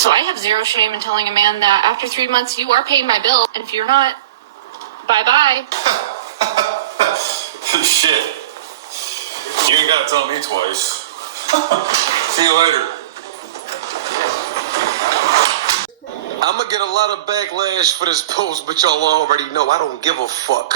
So I have zero shame in telling a man that after 3 months, you are paying my bill. And if you're not, bye-bye. Shit. You ain't gotta tell me twice. See you later. I'm gonna get a lot of backlash for this post, but y'all already know I don't give a fuck.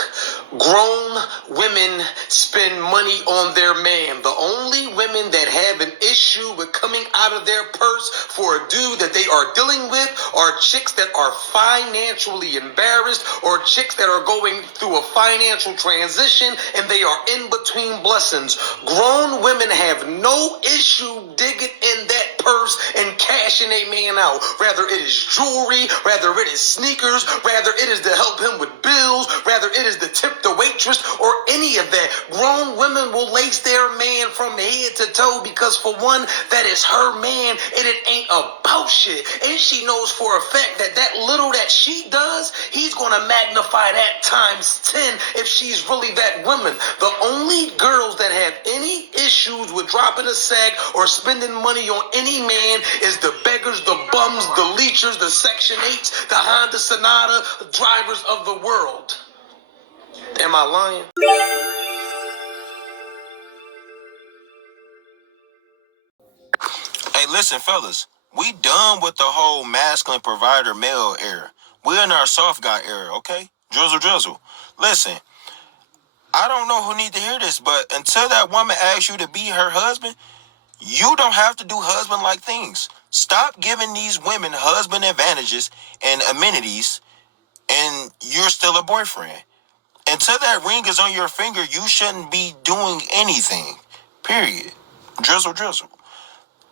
Grown women spend money on their man. The only women that have an issue with coming out of their purse for a dude that they are dealing with are chicks that are financially embarrassed or chicks that are going through a financial transition and they are in between blessings. Grown women have no issue digging in that purse and cashing a man out. Rather it is jewelry, rather it is sneakers, rather it is to help him with bills, rather it is to tip the waitress or any of that. Grown women will lace their man from head to toe because for one, that is her man and it ain't about shit. And she knows for a fact that that little that she does, he's gonna magnify that times 10 if she's really that woman. The only girls that have any issues with dropping a sack or spending money on any man is the beggars, the bums, the leechers, the Section 8s, the Honda Sonata drivers of the world. Am I lying? Hey, listen, fellas. We done with the whole masculine provider male era. We're in our soft guy era, okay? Drizzle. Listen, I don't know who need to hear this, but until that woman asks you to be her husband, you don't have to do husband-like things. Stop giving these women husband advantages and amenities, and you're still a boyfriend. Until that ring is on your finger, you shouldn't be doing anything. Period. Drizzle.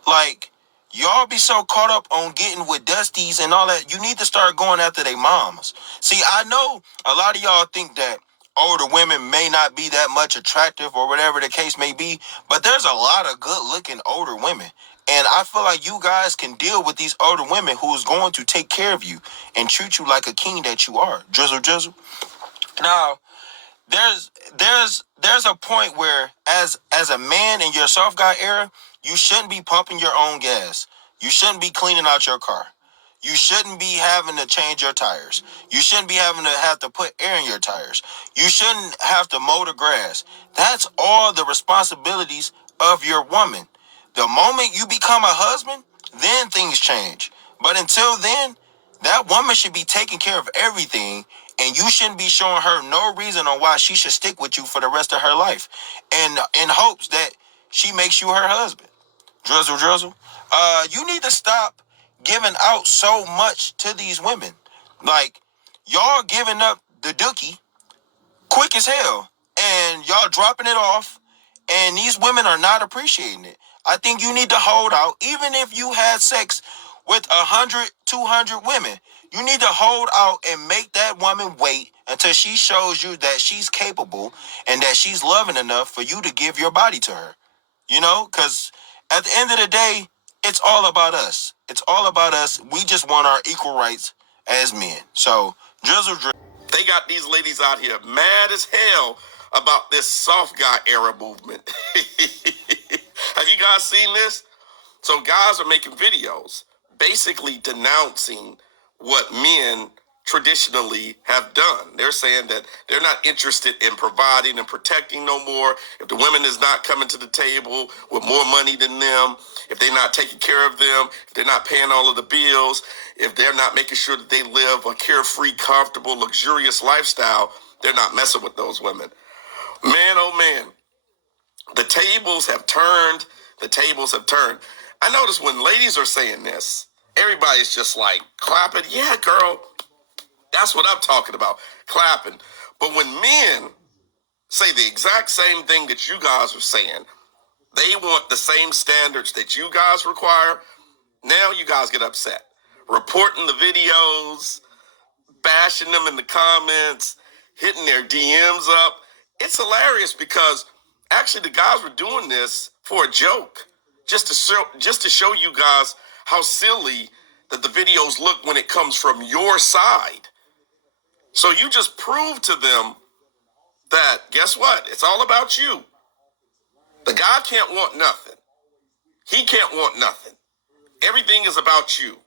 Like, y'all be so caught up on getting with Dusties and all that, you need to start going after their moms. See, I know a lot of y'all think that older women may not be that much attractive or whatever the case may be, but there's a lot of good-looking older women. And I feel like you guys can deal with these older women who's going to take care of you and treat you like a king that you are. Drizzle. Now, there's a point where as a man in your soft guy era, you shouldn't be pumping your own gas. You shouldn't be cleaning out your car. You shouldn't be having to change your tires. You shouldn't be having to put air in your tires. You shouldn't have to mow the grass. That's all the responsibilities of your woman. The moment you become a husband, then things change. But until then, that woman should be taking care of everything, and you shouldn't be showing her no reason on why she should stick with you for the rest of her life, and in hopes that she makes you her husband. Drizzle. You need to stop giving out so much to these women. Like, y'all giving up the dookie quick as hell, and y'all dropping it off, and these women are not appreciating it. I think you need to hold out, even if you had sex with 100, 200 women. You need to hold out and make that woman wait until she shows you that she's capable and that she's loving enough for you to give your body to her. You know, because at the end of the day, it's all about us. It's all about us. We just want our equal rights as men. So, drizzle. They got these ladies out here mad as hell about this soft guy era movement. Have you guys seen this? So guys are making videos basically denouncing what men traditionally have done. They're saying that they're not interested in providing and protecting no more. If the women is not coming to the table with more money than them, if they're not taking care of them, if they're not paying all of the bills, if they're not making sure that they live a carefree, comfortable, luxurious lifestyle, they're not messing with those women. Man, oh man, the tables have turned. I notice when ladies are saying this, everybody's just like clapping. Yeah, girl, that's what I'm talking about, clapping. But when men say the exact same thing that you guys are saying, they want the same standards that you guys require. Now you guys get upset, reporting the videos, bashing them in the comments, hitting their DMs up. It's hilarious because actually the guys were doing this for a joke, just to show you guys how silly that the videos look when it comes from your side. So you just prove to them that, guess what? It's all about you. The guy can't want nothing. He can't want nothing. Everything is about you.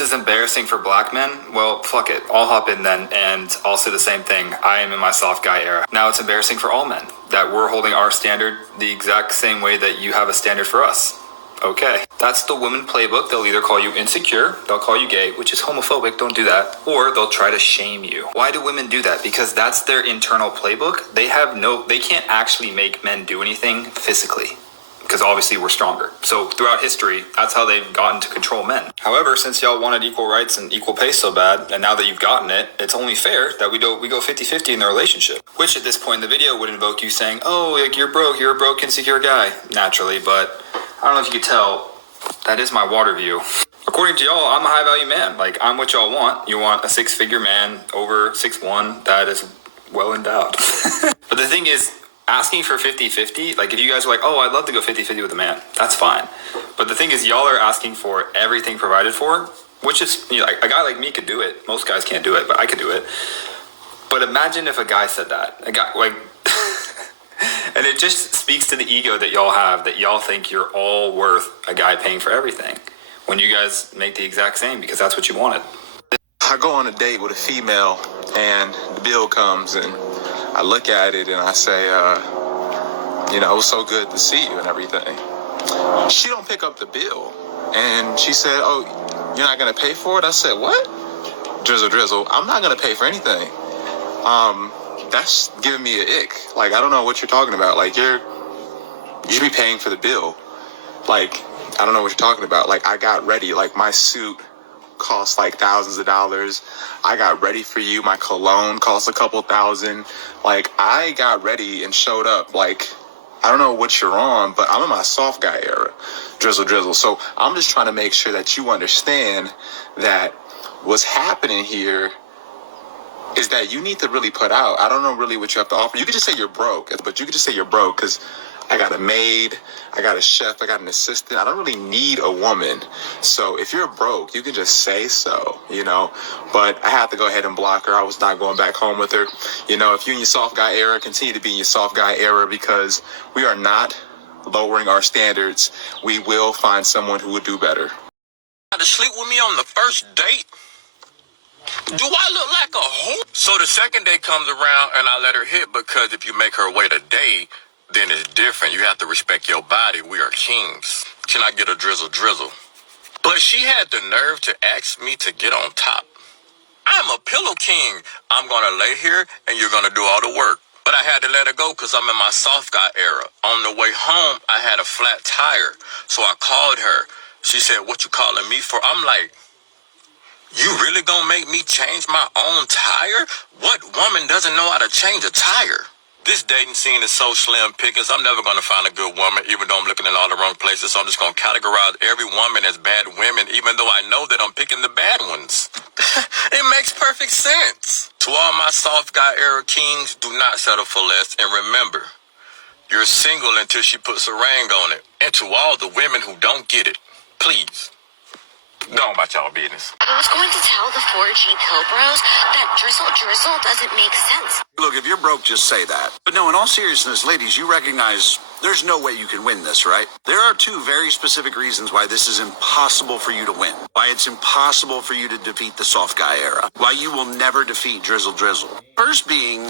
this is embarrassing for black men, well, fuck it. I'll hop in then and I'll say the same thing. I am in my soft guy era. Now it's embarrassing for all men that we're holding our standard the exact same way that you have a standard for us. Okay. That's the women playbook. They'll either call you insecure, they'll call you gay, which is homophobic, don't do that, or they'll try to shame you. Why do women do that? Because that's their internal playbook. They can't actually make men do anything physically, because obviously we're stronger. So throughout history, that's how they've gotten to control men. However, since y'all wanted equal rights and equal pay so bad, and now that you've gotten it, it's only fair that we go 50-50 in the relationship. Which at this point in the video would invoke you saying, oh, like you're a broke, insecure guy, naturally, but I don't know if you could tell, that is my water view. According to y'all, I'm a high value man. Like, I'm what y'all want. You want a 6-figure man over 6'1", that is well endowed. But the thing is, asking for 50-50, like if you guys are like, oh, I'd love to go 50-50 with a man, that's fine. But the thing is, y'all are asking for everything provided for, which is, you know, like, a guy like me could do it. Most guys can't do it, but I could do it. But imagine if a guy said that. A guy, like, and it just speaks to the ego that y'all have, that y'all think you're all worth a guy paying for everything, when you guys make the exact same because that's what you wanted. I go on a date with a female and the bill comes and I look at it and I say, you know, it was so good to see you and everything. She don't pick up the bill. And she said, oh, you're not going to pay for it? I said, what? Drizzle, I'm not going to pay for anything. That's giving me an ick. Like, I don't know what you're talking about. Like, you should be paying for the bill. Like, I don't know what you're talking about. Like, I got ready. Like, my suit costs like thousands of dollars. I got ready for you. My cologne costs a couple thousand. Like, I got ready and showed up. Like, I don't know what you're on, but I'm in my soft guy era. Drizzle. So I'm just trying to make sure that you understand that what's happening here is that you need to really put out. I don't know really what you have to offer. You could just say you're broke, but you could just say you're broke because I got a maid, I got a chef, I got an assistant. I don't really need a woman. So if you're broke, you can just say so, you know. But I have to go ahead and block her. I was not going back home with her. You know, if you're in your soft guy era, continue to be in your soft guy era because we are not lowering our standards. We will find someone who would do better. To sleep with me on the first date? Do I look like a hoe? So the second day comes around and I let her hit because if you make her wait a day, then it's different. You have to respect your body. We are kings. Can I get a drizzle? But she had the nerve to ask me to get on top. I'm a pillow king. I'm going to lay here and you're going to do all the work. But I had to let her go because I'm in my soft guy era. On the way home, I had a flat tire. So I called her. She said, what you calling me for? I'm like, you really gonna make me change my own tire? What woman doesn't know how to change a tire? This dating scene is so slim pickings, I'm never gonna find a good woman, even though I'm looking in all the wrong places. So I'm just gonna categorize every woman as bad women, even though I know that I'm picking the bad ones. It makes perfect sense. To all my soft guy era kings, do not settle for less. And remember, you're single until she puts a ring on it. And to all the women who don't get it, please, don't about y'all business. I was going to tell the 4G pill bros that drizzle doesn't make sense. Look, if you're broke, just say that. But no, in all seriousness, ladies, you recognize there's no way you can win this, right? There are two very specific reasons why this is impossible for you to win. Why it's impossible for you to defeat the soft guy era. Why you will never defeat drizzle. First being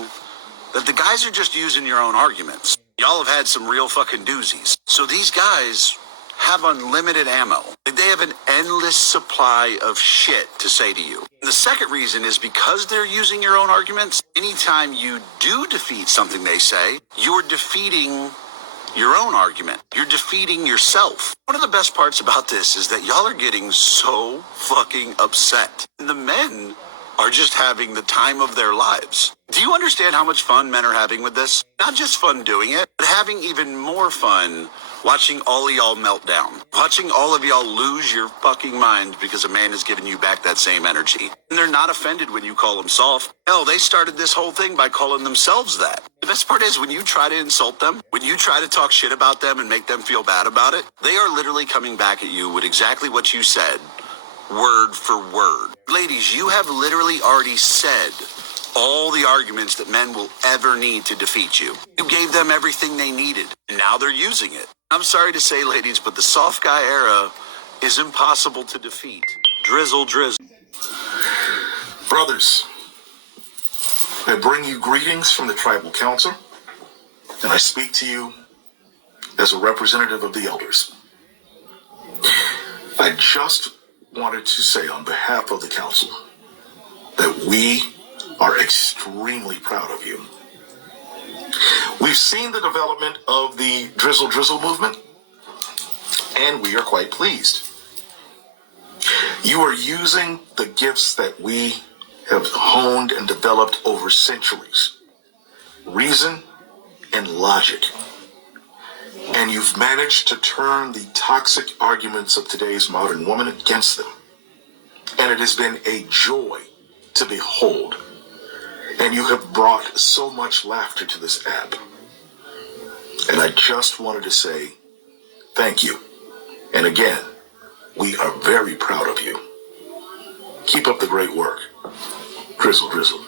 that the guys are just using your own arguments. Y'all have had some real fucking doozies. So these guys have unlimited ammo. They have an endless supply of shit to say to you. The second reason is because they're using your own arguments, anytime you do defeat something they say, you're defeating your own argument. You're defeating yourself. One of the best parts about this is that y'all are getting so fucking upset. And the men are just having the time of their lives. Do you understand how much fun men are having with this? Not just fun doing it, but having even more fun watching all of y'all melt down. Watching all of y'all lose your fucking minds because a man is giving you back that same energy. And they're not offended when you call them soft. Hell, they started this whole thing by calling themselves that. The best part is when you try to insult them, when you try to talk shit about them and make them feel bad about it, they are literally coming back at you with exactly what you said, word for word. Ladies, you have literally already said all the arguments that men will ever need to defeat you. You gave them everything they needed, and now they're using it. I'm sorry to say, ladies, but the soft guy era is impossible to defeat. Drizzle. Brothers, I bring you greetings from the Tribal Council, and I speak to you as a representative of the elders. I just wanted to say on behalf of the council that we are extremely proud of you. We've seen the development of the Drizzle movement, and we are quite pleased. You are using the gifts that we have honed and developed over centuries, reason and logic. And you've managed to turn the toxic arguments of today's modern woman against them. And it has been a joy to behold. And you have brought so much laughter to this app. And I just wanted to say thank you. And again, we are very proud of you. Keep up the great work. Drizzle.